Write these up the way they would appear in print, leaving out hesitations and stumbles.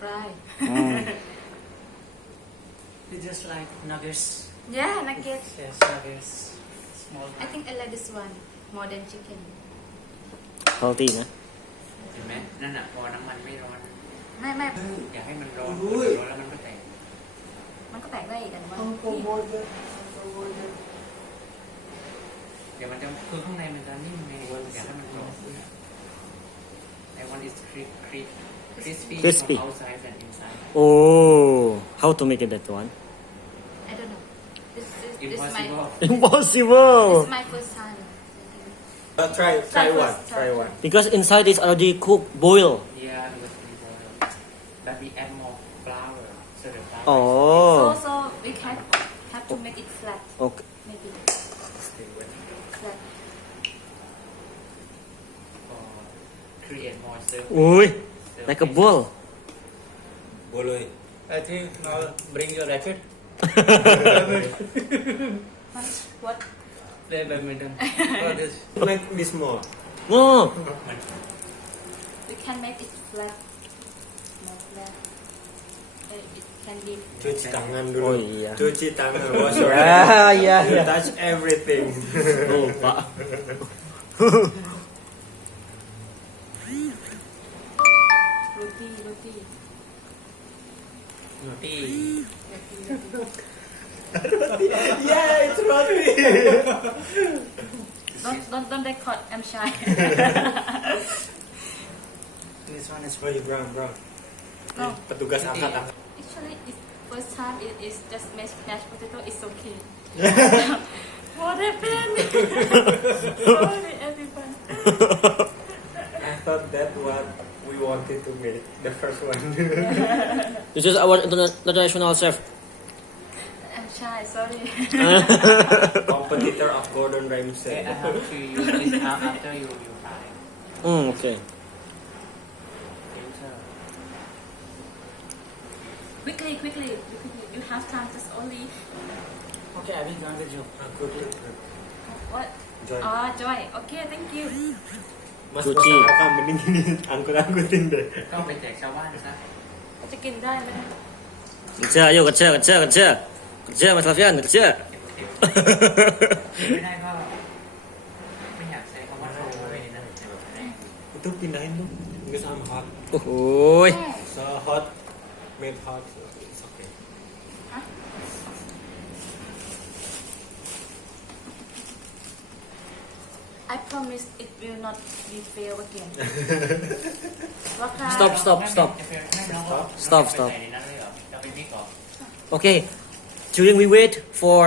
fry. It's just like nuggets. Yeah, nuggets. Yes, nuggets. Small. I think I like this one more than chicken. healthy นะ เห็นไหมนั่นน่ะพอน้ำมันไม่ร้อน ไม่ อยากให้มันร้อนร้อนแล้วมันก็แตก มันก็แตกได้อีกอันว่า เดี๋ยวมันจะคือข้างในมันจะนิ่มไงอยากให้มันร้อนI want it crispy Crispy. from outside and inside oh how to make it that one I don't know. This impossible impossible is my first time. Try Try one. first, Try try. one. because inside is already cooked boil yeah it was boiled but we add more flour so the flour oh So we can have to make it flat. okay Maybe Stay with. flat. for create more surface อุ้ย like a ball Boleh. I think now bring your racket. What? Play badminton. For this. Make this more. oh We can make it flat. More flat. It can be. Cuci tangan dulu. Oh, iya. Cuci tangan. Wash your yeah hands. yeah You yeah touch everything. lupa Roti. roti Yeah, it's roti. Don't record. I'm shy. This one is Oh, you brown. No. Petugas angkat. Actually, it's first time. It is just mashed potato. It's okay. What happened? Sorry, everyone. I thought that what we wanted to make the first one. this is our international chef I'm shy. Sorry. Competitor of Gordon okay Ramsay. I have to use this after you fry okay filter Quickly. You have time. Just only. okay. I will join with you. Good. What? Join. Joy. Okay, thank you. Mas Cuci. masakan mending ini angkut-angkutin deh. ต้องไปแจกชาวบ้านซะ จะกินได้ไหม kerja ayo kerja Mas Alfian kerja ไม่ได้ก็ไม่อยากใช้คำว่าโรยนะ Itu pindahin tuh. Nggak sama hot. oh So hot, made hot. So it's okay. I promise it will not be fail again. What kind? stop จะไปในนั้นเลยเหรอจะไปมิกเหรอ okay during we wait for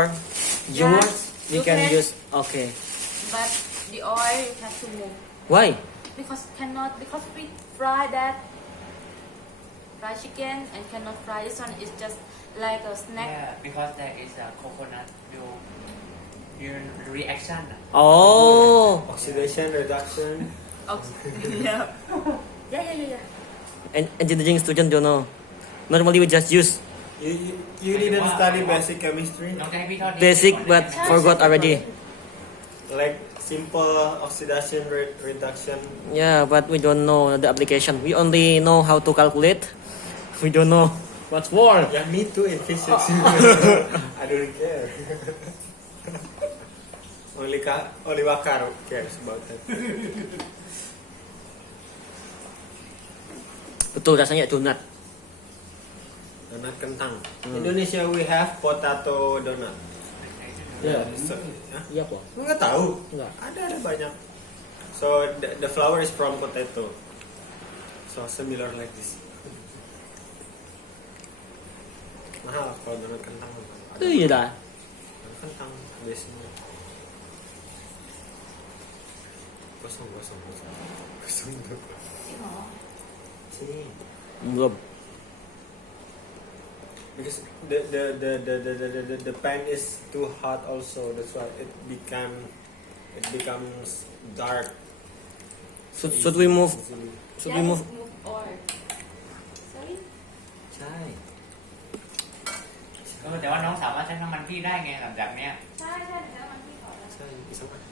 yours we you can can. use okay But the oil has to move why because we fry that fried chicken and cannot fry this one. It's just like a snack. Yeah, because there is a coconut your reaction. oh Oxidation, reduction. Oh, yeah. and engineering student don't know normally we just use You didn't study basic chemistry? น้องจะให้พี่ทอด basic but forgot already Like simple oxidation reduction. yeah but we don't know the application we only know how to calculate we don't know what's for Yeah, me too in physics. I don't care. Only Wakar cares about that. betul rasanya donat Donat kentang. Indonesia we have potato donut. ya So, hah? iya kok Nggak tahu. enggak Ada banyak. So the flour is from potato. So similar like this. Mahal kalau donat kentang. Ada iya dah donat kentang biasanya. Kosong. Sini. belum Because the pan is too hot also. That's why it becomes dark. should we move easily. should we move oil. Sorry. ใช่ แต่ว่าน้องสามารถใช้น้ำมันพี่ได้ไงหลังจากเนี้ย ใช่แล้วมันที่ขอ ใช่อีกสักหน่อย